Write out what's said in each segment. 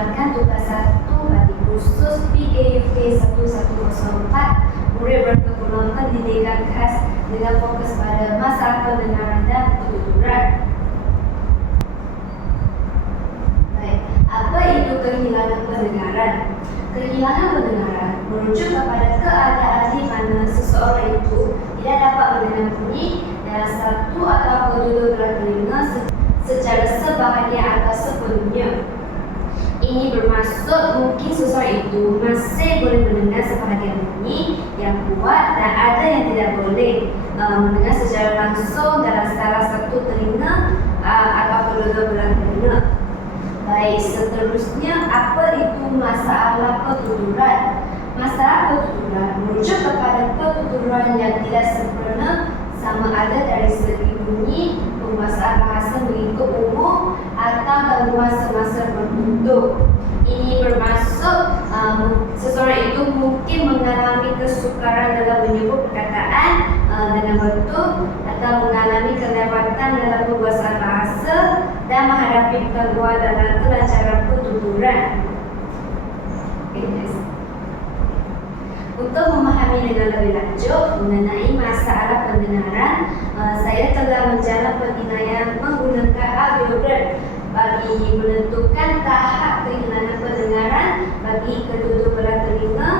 menjalankan tugas 1 bagi kursus PKUK 1104, murid berkeperluan pendidikan khas dengan fokus pada masalah pendengaran dan ketuturan. Baik, apa itu kehilangan pendengaran? Kehilangan pendengaran merujuk kepada keadaan di mana seseorang itu tidak dapat mendengar bunyi dalam satu atau kedua belah telinga secara sebahagian atau sepenuhnya. Ini bermaksud mungkin seseorang itu masih boleh mendengar sebahagian bunyi yang kuat dan ada yang tidak boleh mendengar secara langsung dalam salah satu telinga atau kedua belah telinga. Baik, seterusnya apa itu masalah ketuturan? Masalah ketuturan merujuk kepada ketuturan yang tidak sempurna sama ada dari segi bunyi, penguasaan bahasa mengikut umum atau gangguan semasa bertutur. Ini bermaksud seseorang itu mungkin mengalami kesukaran dalam menyebut perkataan dengan betul atau mengalami kelewatan dalam penguasaan bahasa dan menghadapi gangguan dalam kelancaran pertuturan. Untuk memahami dengan lebih lanjut mengenai masalah pendengaran, saya telah menjalani penilaian menggunakan audiogram bagi menentukan tahap kehilangan pendengaran bagi kedua belah telinga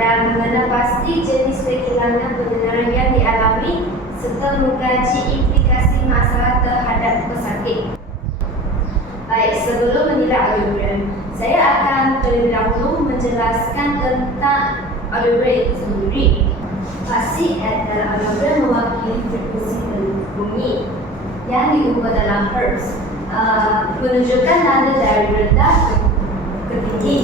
dan mengenal pasti jenis kehilangan pendengaran yang dialami serta mengkaji implikasi masalah terhadap pesakit. Baik, sebelum menilai audiogram, saya akan terlebih dahulu menjelaskan tentang audiogram itu sendiri. Fasih dalam audiogram mewakili frekuensi bunyi yang diubah dalam hertz, menunjukkan nada dari rendah ke tinggi.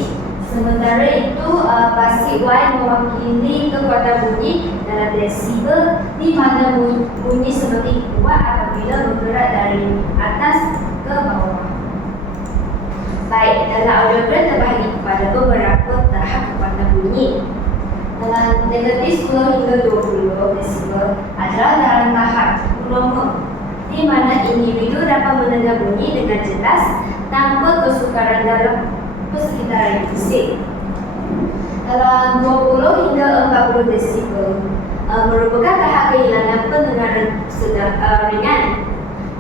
Sementara itu, fasih Y mewakili kekuatan bunyi dalam desibel, di mana bunyi semakin kuat apabila bergerak dari atas ke bawah. Baik, dalam audiogram terbahagi kepada beberapa tahap kekuatan bunyi. Dalam negatif 10 hingga 20 desibel adalah dalam tahap normal, di mana individu dapat mendengar bunyi dengan jelas tanpa kesukaran dalam persekitaran fisik. Dalam 20 hingga 40 desibel merupakan tahap kehilangan pendengaran ringan,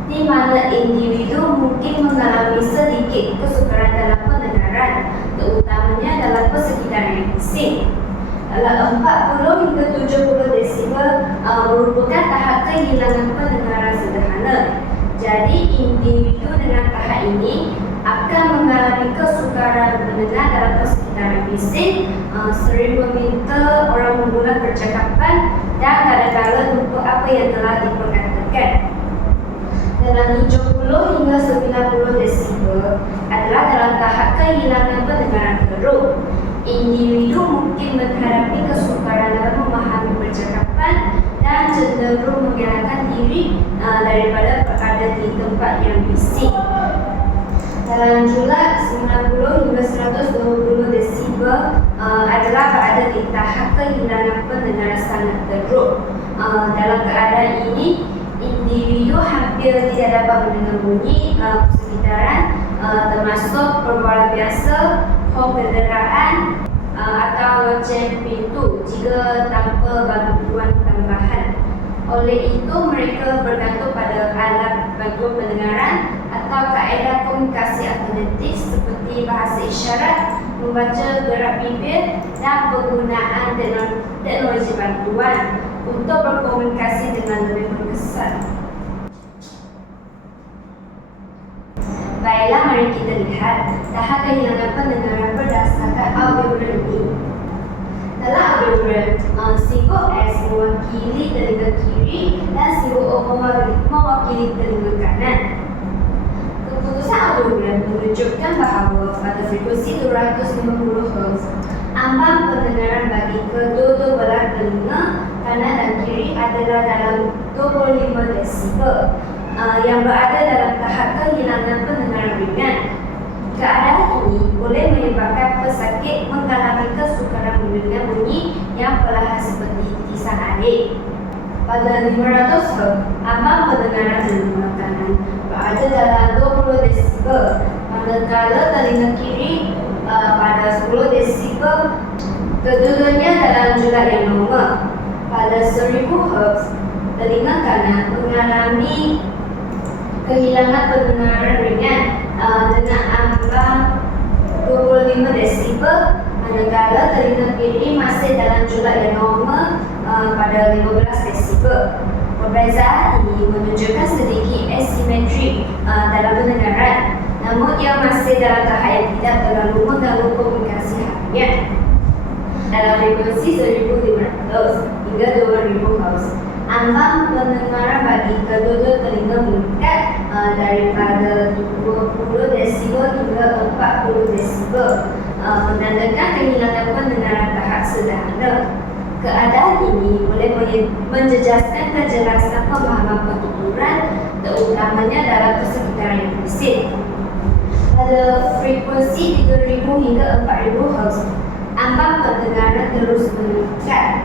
di mana individu mungkin mengalami sedikit kesukaran dalam pendengaran, terutamanya dalam persekitaran fisik. Dalam 40 hingga 70 desibel merupakan tahap kehilangan pendengaran sederhana. Jadi individu dengan tahap ini akan mengalami kesukaran mendengar dalam persekitaran fisik, sering meminta orang mengulang percakapan dan kadang-kadang lupa apa yang telah diperkatakan. Dalam 70 hingga 90 desibel adalah dalam tahap kehilangan pendengaran keruh. Individu mungkin menghadapi kesukaran dalam memahami percakapan dan cenderung mengelakkan diri daripada berada di tempat yang bising. Dalam jumlah 90 hingga 120 desibel adalah berada di tahap kehilangan pendengaran sangat teruk. Dalam keadaan ini, individu hampir tidak dapat mendengar bunyi persekitaran, termasuk perbualan biasa, hom kenderaan atau loceng pintu jika tanpa bantuan tambahan. Oleh itu, mereka bergantung pada alat bantuan pendengaran atau kaedah komunikasi alternatif seperti bahasa isyarat, membaca gerak bibir dan penggunaan teknologi bantuan untuk berkomunikasi dengan lebih berkesan. Baiklah, mari kita lihat tahap kehilangan pendengaran berdasarkan audiogram ini. Dalam audiogram, simbol S mewakili telinga kiri dan simbol O mewakili telinga kanan. Keputusan audiogram menunjukkan bahawa pada frekuensi 250 Hz, ambang pendengaran bagi kedua belah telinga kanan dan kiri adalah dalam 25 desibel, yang berada dalam tahap kehilangan pendengaran ringan. Keadaan ini boleh menyebabkan pesakit mengalami kesukaran mendengar bunyi yang perlahan seperti titisan air. Pada 500 Hz, ambang pendengaran telinga kanan berada dalam 20 desibel, manakala telinga kiri pada 10 desibel, kedudukannya dalam jumlah yang normal. Pada 1000 Hz, telinga kanan mengalami kehilangan pendengaran ringan dengan ambang 25 desibel, manakala telinga kiri masih dalam jumlah yang normal pada 15 desibel. Perbezaan ini menunjukkan sedikit asimetri dalam pendengaran, namun ia masih dalam tahap yang tidak terlalu mengganggu komunikasi harian. Dalam frekuensi 1500 hingga 2000 Hz, ambang pendengaran bagi kedua telinga meningkat daripada 20 desibel hingga 40 desibel, menandakan kehilangan pendengaran tahap sederhana. Keadaan ini boleh menjejaskan kejelasan pemahaman pertuturan, terutamanya dalam persekitaran yang berisik. Pada frekuensi 3000 hingga 4000 Hz, ambang pendengaran terus meningkat,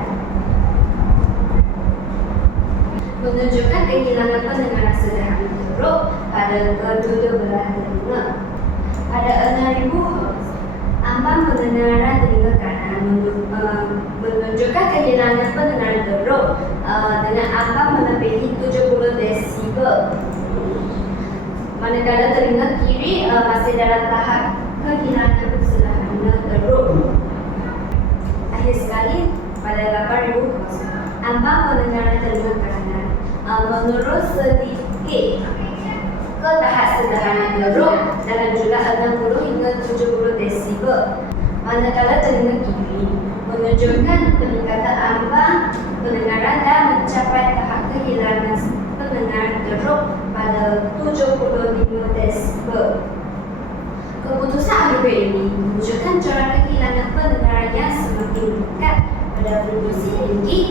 menunjukkan kehilangan pendengaran sederhana teruk pada kedua belah telinga. Pada 6000 Hz, ambang pendengaran telinga kanan menunjukkan kehilangan pendengaran teruk dengan ambang melebihi 70 desibel, manakala telinga kiri masih dalam tahap kehilangan sederhana teruk. Akhir sekali, pada 8000 Hz, ambang pendengaran telinga kanan menurun sedikit ke tahap sederhana teruk dalam jumlah 60 hingga 70 desibel, manakala telinga kiri menunjukkan peningkatan ambang pendengaran dan mencapai tahap kehilangan pendengaran teruk pada 75 desibel. Keputusan akhir ini menunjukkan corak kehilangan pendengaran yang semakin meningkat pada frekuensi tinggi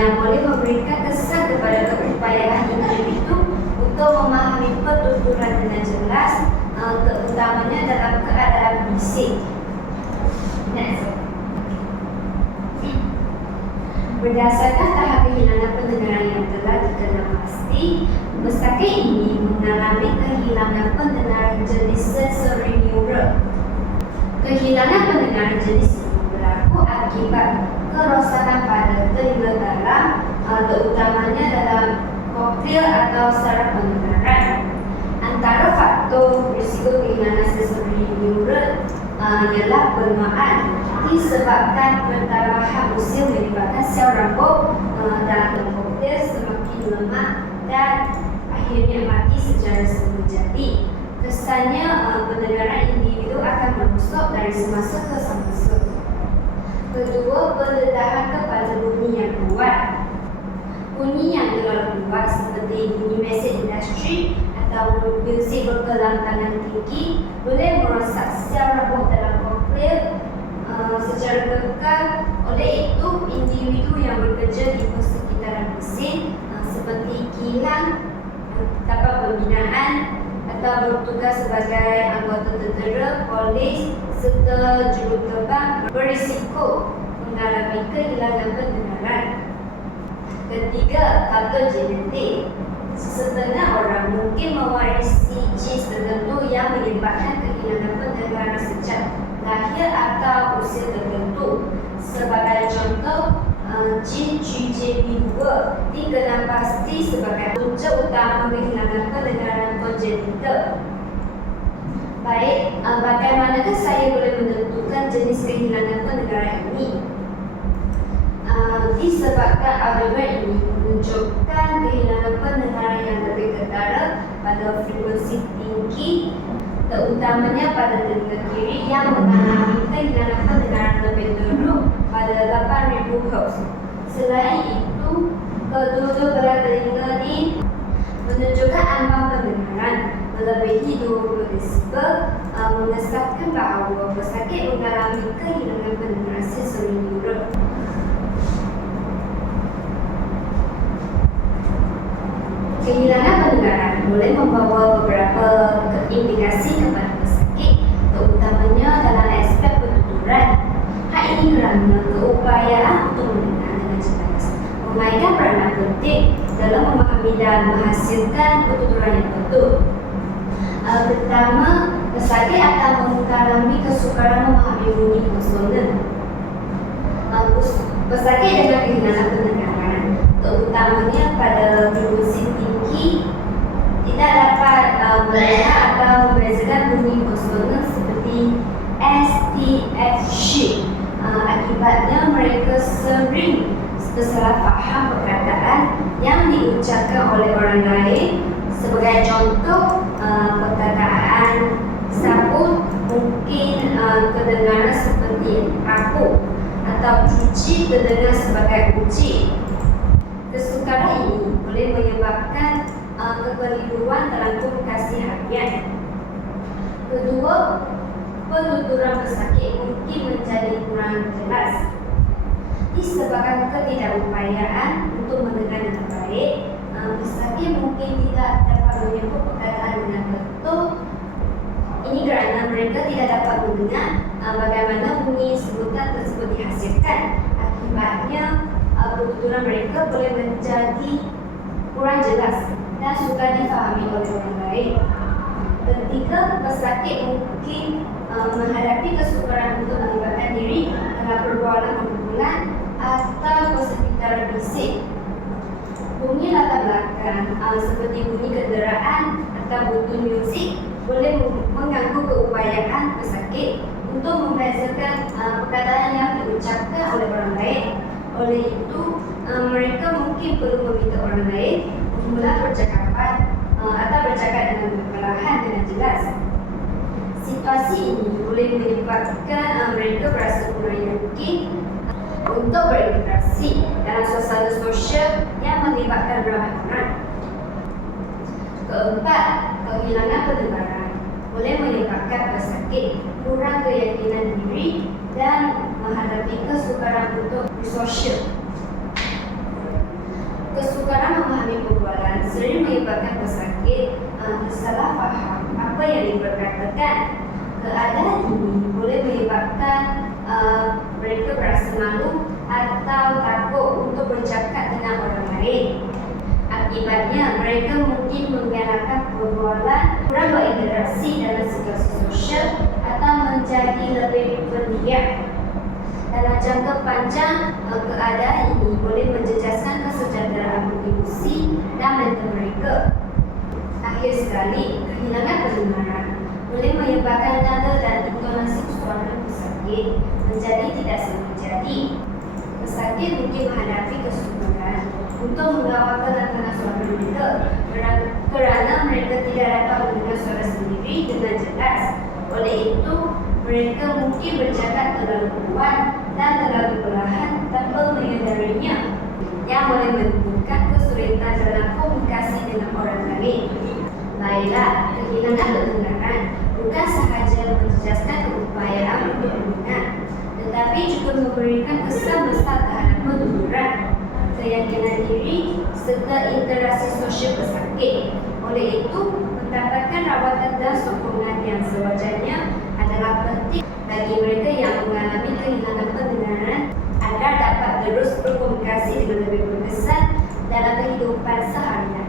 yang boleh memberikan kesan kepada keupayaan individu untuk memahami pertuturan dengan jelas, terutamanya dalam keadaan bisik. Next. Berdasarkan tahap kehilangan pendengaran yang telah dikenal pasti, pesakit ini mengalami kehilangan pendengaran jenis sensorineural. Kehilangan pendengaran jenis ini berlaku akibat kerosakan pada telinga dalam, terutamanya dalam koklear atau saraf pendengaran. Antara faktor risiko kehilangan sensorineural ialah penuaan disebabkan pertambahan usia menyebabkan sel rambut dalam koklear semakin lemah dan akhirnya mati secara semula-jadi. Kesannya pendengaran individu akan merosot dari semasa ke semasa. Kedua, pendedahan kepada bunyi yang kuat. Bunyi yang terlalu kuat seperti bunyi mesin industri atau muzik berkelantangan tinggi boleh merosak sel rambut dalam koklear secara kekal. Oleh itu, individu yang bekerja di persekitaran mesin seperti kilang, tempat pembinaan atau bertugas sebagai anggota tentera, polis serta juruterbang berisiko mengalami kehilangan pendengaran. Ketiga, faktor genetik. Setengah orang mungkin mewarisi genes tertentu yang menyebabkan kehilangan pendengaran sejak lahir atau usia tertentu. Sebagai contoh, gen QJB2 dikenal pasti sebagai punca utama kehilangan pendengaran kongenital. Baik, bagaimanakah saya boleh menentukan jenis kehilangan pendengaran ini? Disebabkan audiogram ini menunjukkan kehilangan pendengaran yang lebih ketara pada frekuensi tinggi, terutamanya pada telinga kiri yang mengalami kehilangan pendengaran lebih teruk pada 8000 Hz. Selain itu, kedua belah telinga ini menunjukkan ambang pendengaran melebihi 20 desibel, mengesahkan bahawa pesakit mengalami kehilangan pendengaran sensorineural. Kehilangan pendengaran boleh membawa beberapa implikasi kepada pesakit, terutamanya dalam aspek pertuturan. Hal ini kerana keupayaan untuk mendengar dengan jelas memainkan peranan penting dalam memahami dan menghasilkan pertuturan yang betul. Pertama, Pesakit akan mengalami kesukaran memahami bunyi konsonan. Pesakit dengan kehilangan pendengaran, terutamanya pada frekuensi tinggi, tidak dapat melihat atau membezakan bunyi konsonan seperti S, T, F, Sh. Akibatnya mereka sering tersalah faham perkataan yang diucapkan oleh orang lain. Sebagai contoh, perkataan sabun mungkin kedengaran seperti aku, atau cuci terdengar sebagai uji. Kesukaran ini boleh menyebabkan kekeliruan dalam komunikasi harian. Kedua, penuturan pesakit mungkin menjadi kurang jelas. Disebabkan ketidakupayaan untuk mendengar dengan baik, pesakit mungkin tidak dapat menyebut perkataan dengan betul. Ini kerana mereka tidak dapat mendengar bagaimana bunyi sebutan tersebut dihasilkan. Akibatnya, penuturan mereka boleh menjadi kurang jelas dan sukar difahami oleh orang lain. Ketiga, pesakit mungkin menghadapi kesukaran untuk melibatkan diri dalam perbualan kumpulan atau persekitaran bisik. Bunyi latar belakang seperti bunyi kenderaan atau bunyi muzik boleh mengganggu keupayaan pesakit untuk membezakan perkataan yang diucapkan oleh orang lain. Oleh itu, mereka mungkin perlu meminta orang lain memulai percakapan atau bercakap dengan perlahan dengan jelas. Situasi ini boleh menyebabkan mereka berasa kurang yakin untuk berinteraksi dalam suasana sosial yang melibatkan ramai orang. Keempat, kehilangan pendengaran boleh menyebabkan pesakit kurang keyakinan diri dan menghadapi kesukaran untuk bersosial. Kesukaran memahami perbualan sering menyebabkan pesakit tersalah faham apa yang diperkatakan. Keadaan ini boleh menyebabkan mereka berasa malu atau takut untuk bercakap dengan orang lain. Akibatnya, mereka mungkin mengelakkan perbualan, kurang berinteraksi dalam situasi sosial atau menjadi lebih pendiam. Dalam jangka panjang, keadaan ini boleh menjejaskan kesejahteraan emosi dan mental mereka. Akhir sekali, kehilangan pendengaran boleh menyebabkan nada dan intonasi suara pesakit menjadi tidak sengaja. Pesakit mungkin menghadapi kesulitan untuk mengawalkan lantaran suara mereka kerana mereka tidak dapat mendengar suara sendiri dengan jelas. Oleh itu, mereka mungkin bercakap terlalu kuat dan terlalu perlahan tanpa menyadarinya, yang boleh menimbulkan kesulitan dalam komunikasi dengan orang lain. Baiklah, kehilangan pendengaran bukan sahaja menjejaskan keupayaan untuk mendengar, tetapi juga memberikan kesan besar terhadap penuturan, keyakinan diri serta interaksi sosial pesakit. Oleh itu, mendapatkan rawatan dan sokongan yang sewajarnya adalah penting bagi mereka yang mengalami kehilangan pendengaran agar dapat terus berkomunikasi dengan lebih berkesan dalam kehidupan seharian.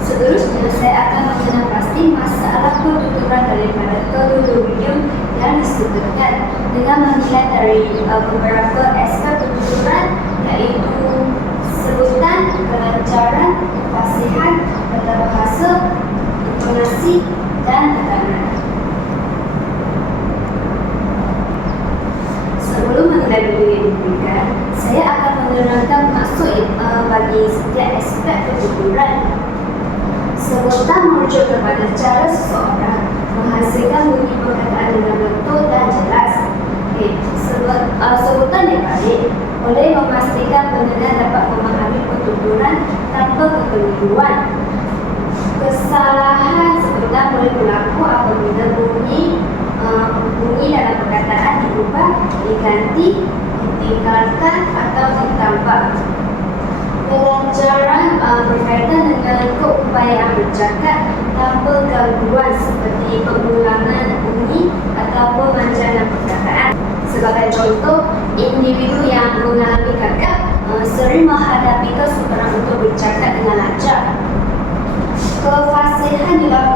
Seterusnya, saya akan mengenal pasti masalah penuturan daripada kedua video yang disebutkan dengan menilai dari beberapa aspek penuturan, iaitu sebutan, kelancaran, kefasihan, tata bahasa, intonasi, dan tekanan. Sebelum menilai video yang diberikan, saya akan menerangkan maksud bagi setiap aspek penuturan. Sebutan merujuk kepada cara seseorang menghasilkan bunyi perkataan dengan betul dan jelas. Sebutan yang baik boleh memastikan pendengar dapat memahami penuturan tanpa kekeliruan. Kesalahan sebutan boleh berlaku apabila bunyi dalam perkataan diubah, diganti, ditinggalkan atau ditambah. Kelancaran berkaitan dengan keupayaan bercakap tanpa gangguan seperti pengulangan bunyi atau pemanjangan perkataan. Sebagai contoh, individu yang mengalami gagap sering menghadapi kesukaran untuk bercakap dengan lancar. Kefasihan juga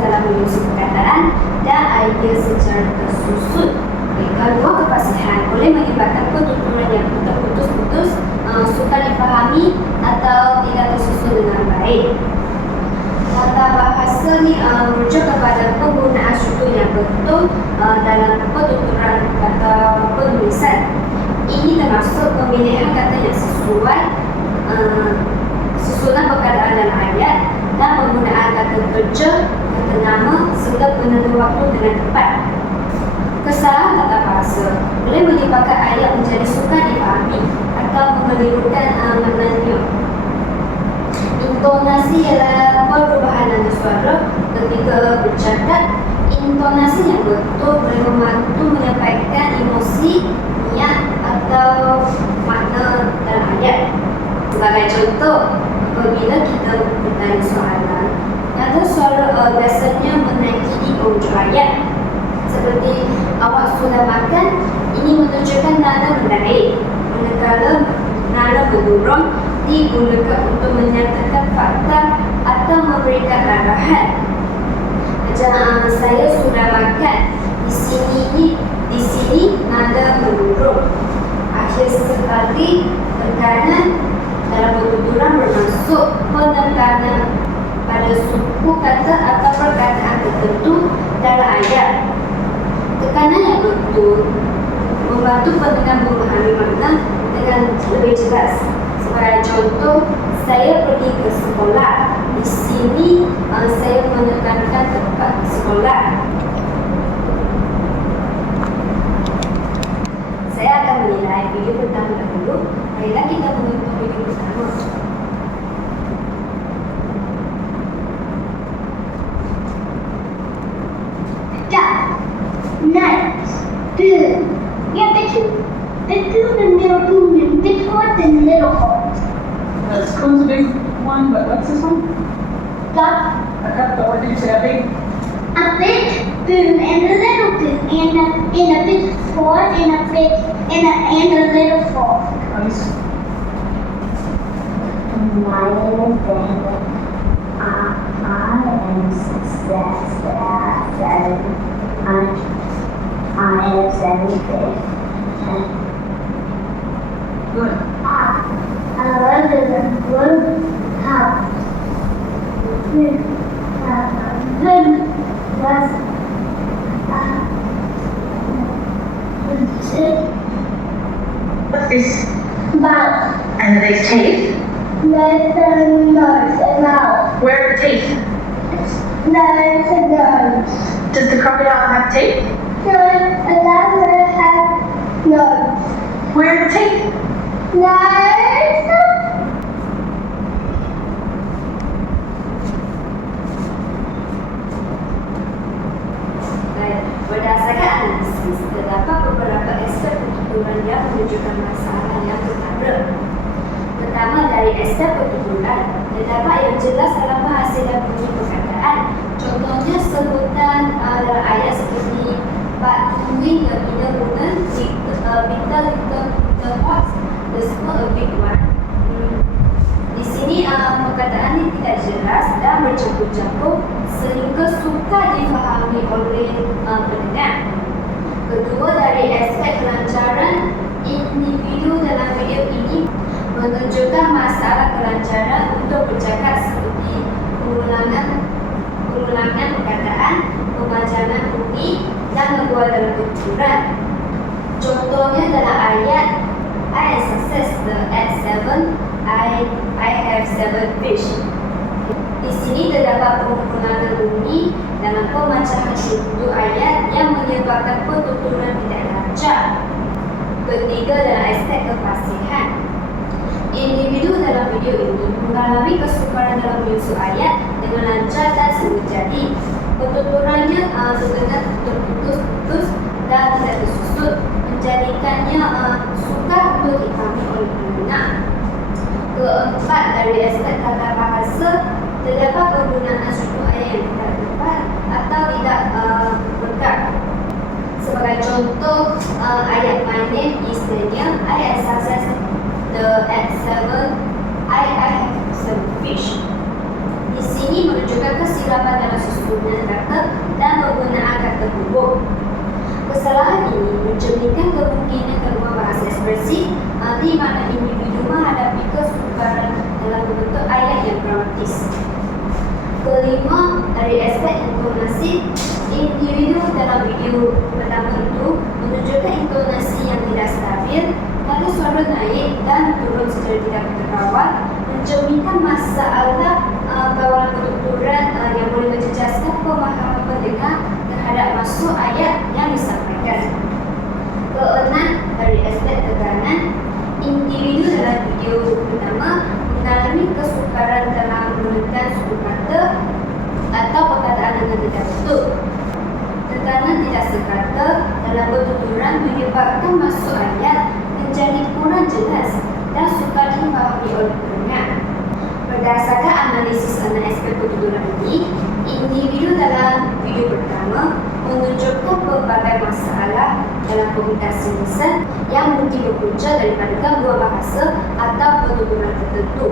dalam menyusun perkataan dan idea secara tersusun. Kedua, kefasihan boleh menyebabkan pertuturan yang terputus-putus, sukar dipahami atau tidak tersusun dengan baik. Tata bahasa ni merujuk kepada penggunaan struktur yang betul dalam pertuturan atau penulisan. Ini termasuk pemilihan kata yang sesuai, susunan perkataan dalam ayat, dan penggunaan kata kerja, kata nama serta penentu waktu dengan tepat. Kesalahan tata bahasa boleh menyebabkan ayat menjadi sukar dipahami atau mengelirukan maknanya. Intonasi ialah perubahan nada suara ketika bercakap. Intonasi yang betul boleh membantu menyampaikan emosi, niat atau makna dalam ayat. Sebagai contoh, apabila kita bertanya soalan, nada suara biasanya menaiki di hujung ayat. Seperti awak sudah makan, ini menunjukkan nada menaik. Manakala nada mendorong digunakan untuk menyatakan fakta atau memberikan arahan. Macam saya sudah makan. Di sini nada mendorong. Akhir sekali tekanan dalam pertuturan bermaksud penekanan pada suku kata atau perkataan tertentu dalam ayat. Tekanan yang betul membantu pendengar memahami makna dengan lebih jelas. Sebagai contoh, saya pergi ke sekolah. Di sini saya menekankan tempat sekolah. Saya akan menilai video pertama dahulu. Marilah kita menonton video pertama. The little hole. Spoon's a big one, but what's this one? Got A cup, but what did you say? A big? a big spoon and a little spoon and a big fork and a little fork. My name is David. I am success at 7. I am 7 Good. I live in a blue house. With a good was What's this? about And are these teeth? less than nose and mouth. Where are the teeth? Nose and nose. Does the crocodile have teeth? So another has nose. Where are the teeth? Nose. Berdasarkan analisis, terdapat beberapa aspek pertuturan yang menunjukkan masalah yang ketara. Pertama, dari aspek pertuturan, terdapat yang jelas dalam bahasa dan bunyi perkataan. Contohnya sebutan dalam ayat seperti But doing the inner woman, the horse, the small a big one. Di sini perkataan ini tidak jelas dan bercampur-campur sehingga sukar difahami oleh pendengar. Kedua, dari aspek kelancaran, individu dalam video ini menunjukkan masalah kelancaran untuk bercakap seperti pengulangan perkataan, pemajanan bunyi dan membuat dalam tuturan. Contohnya dalam ayat I am success at 7. I have 7 fish. Di sini terdapat pengulangan bunyi dalam pemecahan struktur ayat yang menyebabkan pertuturan tidak lancar. Ketiga, dalam aspek kefasihan, individu dalam video ini mengalami kesukaran dalam menyusun ayat dengan lancar dan semula-jadi. Pertuturannya terdengar terputus-putus dan tidak tersusun, menjadikannya sukar untuk dipahami oleh pendengar. Keempat, dari aspek tata bahasa, terdapat penggunaan struktur ayat yang tidak tepat atau tidak lengkap. Sebagai contoh, ayat my name is Daniel, I am success at 7, I have 7 fish. Di Di sini menunjukkan kesilapan dalam susunan kata dan penggunaan kata hubung. Kesalahan ini mencerminkan kemungkinan keluar bahasa ekspresif di mana individu menghadapi kesukaran dalam membentuk ayat yang gramatis. Kelima, dari aspek intonasi, individu dalam video pertama itu menunjukkan intonasi yang tidak stabil, lalu suara naik dan turun secara tidak terawat, mencerminkan masalah kawalan penuturan yang boleh menjejaskan pemahaman pendengar terhadap maksud ayat yang disampaikan. Keenam, dari aspek tekanan, individu dalam video pertama mengalami kesukaran dalam menekan suku kata atau perkataan dengan tidak betul. Tekanan tidak sekata dalam bertuturan menyebabkan maksud ayat menjadi kurang jelas dan sukar dipahami oleh pendengar. Berdasarkan analisis aspek pertuturan ini, individu dalam video pertama menunjukkan berbagai masalah dalam komunikasi lisan yang mungkin berpunca daripada gangguan bahasa atau penuturan tertentu.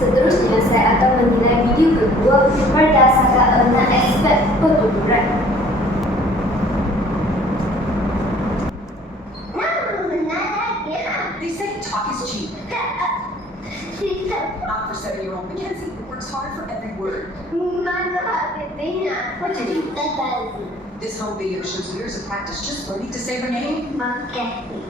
Seterusnya, saya akan menilai video kedua berdasarkan 6 aspek pertuturan. They say talk is cheap. Not for 7-year-old Mackenzie, who works hard for every word. What did you? This home video shows years of practice just learning to say her name. Mackenzie.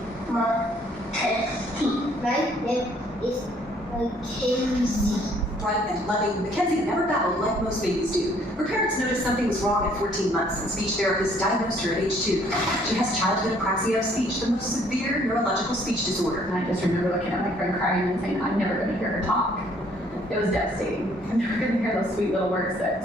My name is Mackenzie. Bright and loving, Mackenzie never babbled like most babies do. Her parents noticed something was wrong at 14 months, and speech therapists diagnosed her at age 2. She has childhood apraxia of speech, the most severe neurological speech disorder. And I just remember looking at my friend crying and saying, I'm never going to hear her talk. It was devastating. I'm never going to hear those sweet little words that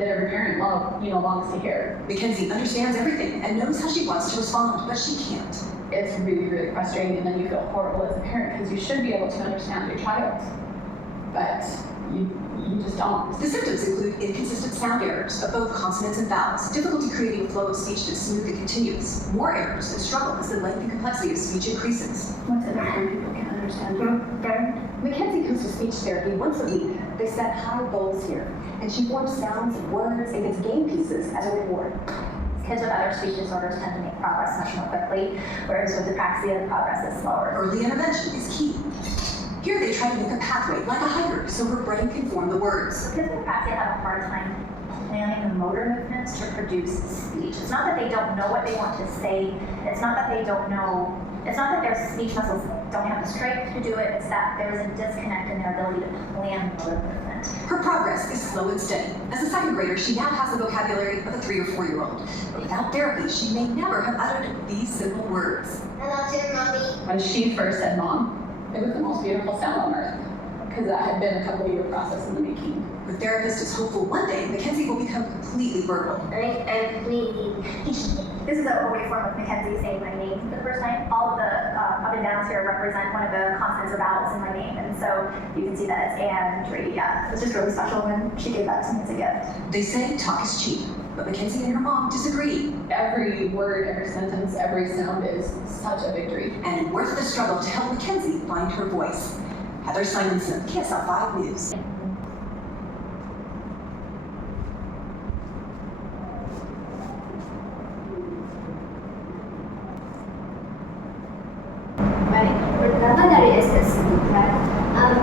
every parent longs to hear. Mackenzie understands everything and knows how she wants to respond, but she can't. It's really, really frustrating, and then you feel horrible as a parent because you should be able to understand your child, but you just don't. The symptoms include inconsistent sound errors of both consonants and vowels, difficulty creating a flow of speech that's smooth and continuous, more errors, and struggle as the length and complexity of speech increases. What's it like when people can't understand you? Mackenzie comes to speech therapy once a week. They set high goals here, and she forms sounds and words and gets game pieces as a reward. Kids with other speech disorders tend to make progress much more quickly, whereas with apraxia, the progress is slower. Early intervention is key. Here they try to make a pathway, like a hyper, so her brain can form the words. Kids with apraxia have a hard time planning the motor movements to produce speech. It's not that they don't know what they want to say. It's not that they don't know. It's not that their speech muscles don't have the strength to do it. It's that there is a disconnect in their ability to plan motor movement. Her progress is slow and steady. As a second grader, she now has the vocabulary of a 3 or 4-year-old. But without therapy, she may never have uttered these simple words. I love you, Mommy. When she first said mom, it was the most beautiful sound on earth, because that had been a couple-year process in the making. The therapist is hopeful one day Mackenzie will become completely verbal. I'm bleeding. This is a way form of Mackenzie saying my name for the first time. All of the up and downs here represent one of the consonants or vowels in my name, and so you can see that it's Andrea. Yeah, it's just really special when she gave that to me as a gift. They say talk is cheap, but Mackenzie and her mom disagree. Every word, every sentence, every sound is such a victory. And worth the struggle to help Mackenzie find her voice. Heather Simonson, KSL 5 News. Baik, pertama dari aspek sekitar,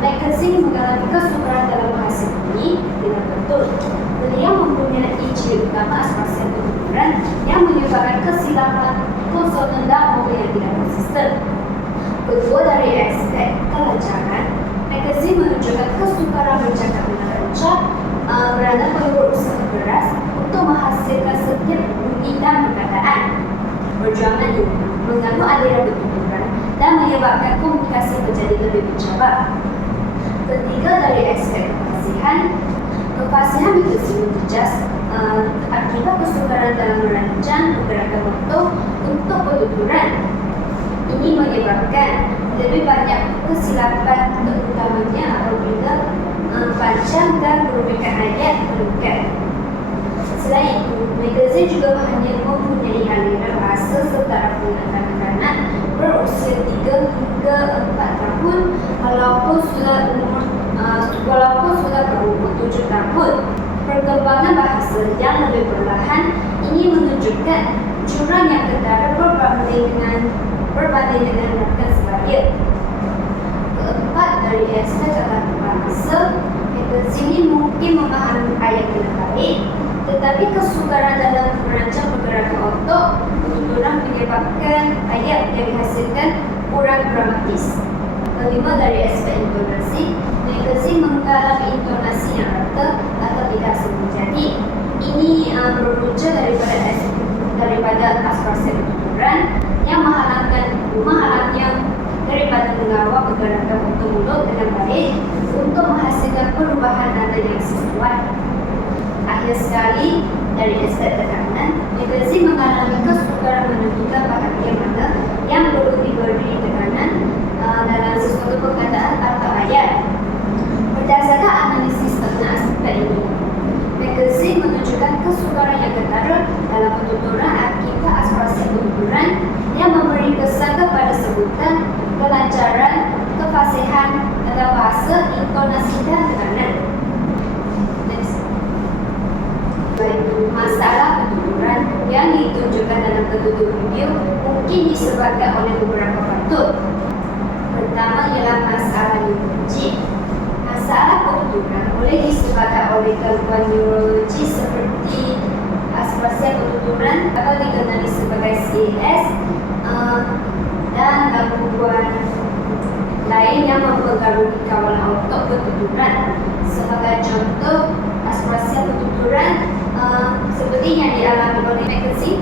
Mackenzie mengalami kesukaran dalam bahasa ini dengan betul. Beliau mempunyai ciri utama spasial pertuturan yang menyebabkan kesilapan konsonan dan mobil yang tidak konsisten. Kedua dari aspek kelancaran, Mackenzie menunjukkan kesukaran bercakap dengan ucap kerana perlu berusaha keras untuk menghasilkan setiap bunyi dan perkataan. Perjuangan ini mengganggu aliran pertuturan dan menyebabkan komunikasi menjadi lebih mencabar. Ketiga dari aspek kefasihan Mackenzie menjejas akibat kesukaran dalam merancang pergerakan motor untuk pertuturan. Ini menyebabkan lebih banyak kesilapan, terutamanya apabila panjang dan kerumitan ayat terlukat. Selain itu, magazin juga hanya mempunyai aliran bahasa setara anak-anak berusia 3 hingga 4 tahun walaupun sudah berumur 7 tahun. Perkembangan bahasa yang lebih perlahan ini menunjukkan jurang yang ketara berbanding dengan rekan sebaya. Keempat dari aspek tata bahasa, magazin ini mungkin memahami ayat dengan baik, tetapi kesukaran dalam merancang pergerakan otak ketuturan menyebabkan ayat yang dihasilkan kurang dramatis. Kelima dari aspek intonasi, magazin mengalami intonasi yang rata atau tidak senjadi. Ini berpunca daripada aspirasi ketuturan yang menghalangnya daripada mengawal pergerakan otak mulut dengan baik untuk menghasilkan perubahan nada yang sesuai. Akhir sekali, dari aspek tekanan, magazin mengalami kesukaran menentukan bahagian mana yang perlu diberi tekanan dalam sesuatu perkataan atau ayat. Berdasarkan analisis tentang aspek ini, magazin menunjukkan kesukaran yang ketara dalam penuturan akibat aspirasi penuturan yang memberi kesan kepada sebutan, kelancaran, kefasihan atau bahasa, intonasi dan tekanan. Masalah penuturan yang ditunjukkan dalam ketutur video mungkin disebabkan oleh beberapa faktor. Pertama ialah masalah neurologi. Masalah penuturan boleh disebabkan oleh gangguan neurologi seperti aspirasi penuturan atau dikenali sebagai CAS dan gangguan lain yang mempengaruhi kawalan otak penuturan. Sebagai contoh, aspirasi penuturan seperti yang dialami oleh magazin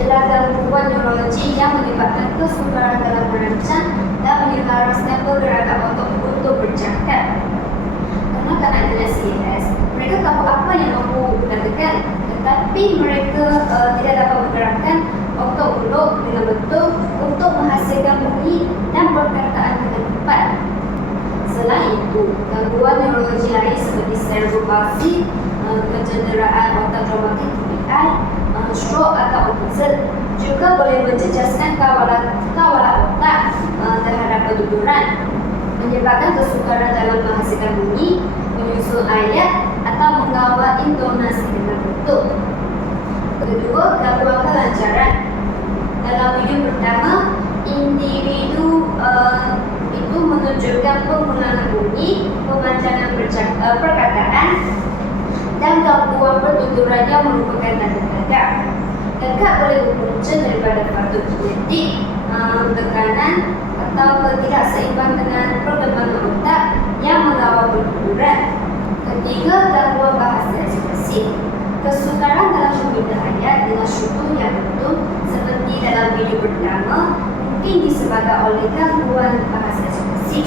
ialah gangguan neurologi yang menyebabkan kesukaran dalam merancang dan menyelaraskan pergerakan otak untuk bercakap. Kanak-kanak dengan CAS, mereka tahu apa yang mahu dikatakan, tetapi mereka tidak dapat menggerakkan otak mulut dengan betul untuk menghasilkan bunyi dan perkataan dengan tepat. Selain itu, gangguan neurologi lain seperti cerebral palsy, kecederaan otak traumatik TBI, stroke atau autism juga boleh menjejaskan kawalan otak terhadap penuturan, menyebabkan kesukaran dalam menghasilkan bunyi, menyusun ayat atau mengawal intonasi dengan betul. Kedua, gangguan kelancaran. Dalam video pertama, individu itu menunjukkan pengulangan bunyi, pemanjangan perkataan, dan gangguan penuturan yang merupakan tanda gagap. Gagap boleh berpunca daripada faktor genetik, tekanan, atau ketidakseimbang dengan perkembangan otak yang mengawal penuturan. Ketiga, gangguan bahasa ekspresif. Kesukaran dalam membina ayat dengan struktur yang betul seperti dalam video pertama mungkin disebabkan oleh gangguan bahasa ekspresif.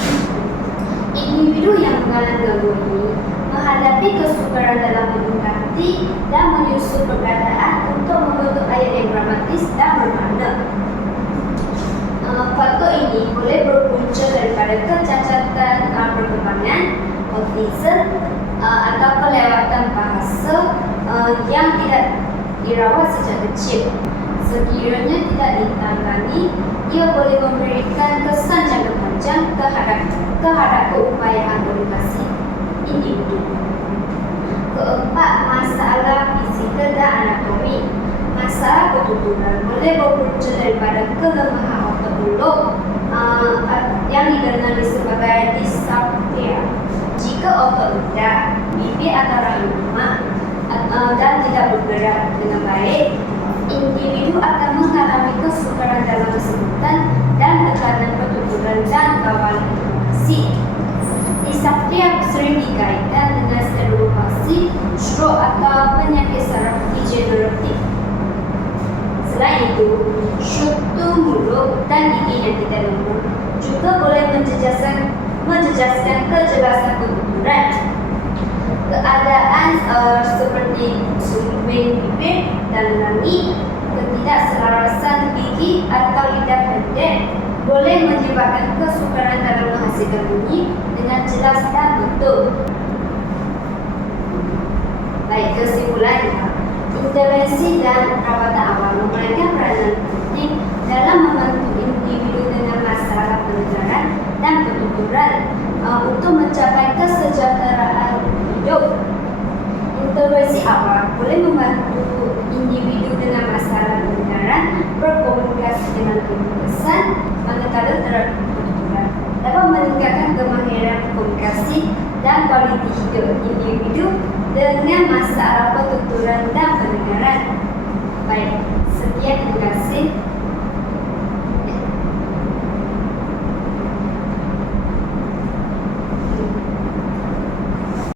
Individu yang mengalami gangguan ini menghadapi kesukaran dalam menghayati dan menyusun perkataan untuk membentuk ayat yang dramatis dan bermakna. Faktor ini boleh berpunca daripada kecacatan perkembangan, autism, atau kelewatan bahasa yang tidak dirawat sejak kecil. Sekiranya tidak ditangani, ia boleh memberikan kesan jangka panjang terhadap keupayaan komunikasi individu. Keempat, masalah fizikal dan anatomi. Masalah penuturan boleh berpunca daripada kelemahan otak mulut yang dikenali sebagai dysarthria. Jika otak rendah, bibir atau rahim lemah dan tidak bergerak dengan baik, individu akan mengalami kesukaran dalam kesebutan dan tekanan penuturan dan kawalan informasi. Dysarthria sering dikaitkan dengan cerebral palsy, stroke atau penyakit saraf degeneratif. Selain itu, struktur mulut dan gigi yang tidak lembut juga boleh menjejaskan kejelasan penuturan. Keadaan seperti sumbing bibir dan langit, ketidakselarasan gigi atau lidah pendek boleh menyebabkan kesukaran dalam menghasilkan bunyi dengan jelas dan betul. Baik, kesimpulan. Intervensi dan perawatan awal memainkan peranan penting dalam membantu individu dengan masalah pendengaran dan ketuturan untuk mencapai kesejahteraan hidup. Intervensi awal boleh membantu individu dengan masalah pendengaran berkomunikasi dengan kebebasan, menekan terhadap ketuturan, dapat meningkatkan kemahiran komunikasi dan kualiti hidup individu dengan masalah ketuturan dan pendengaran. Baik, sekian, terima kasih.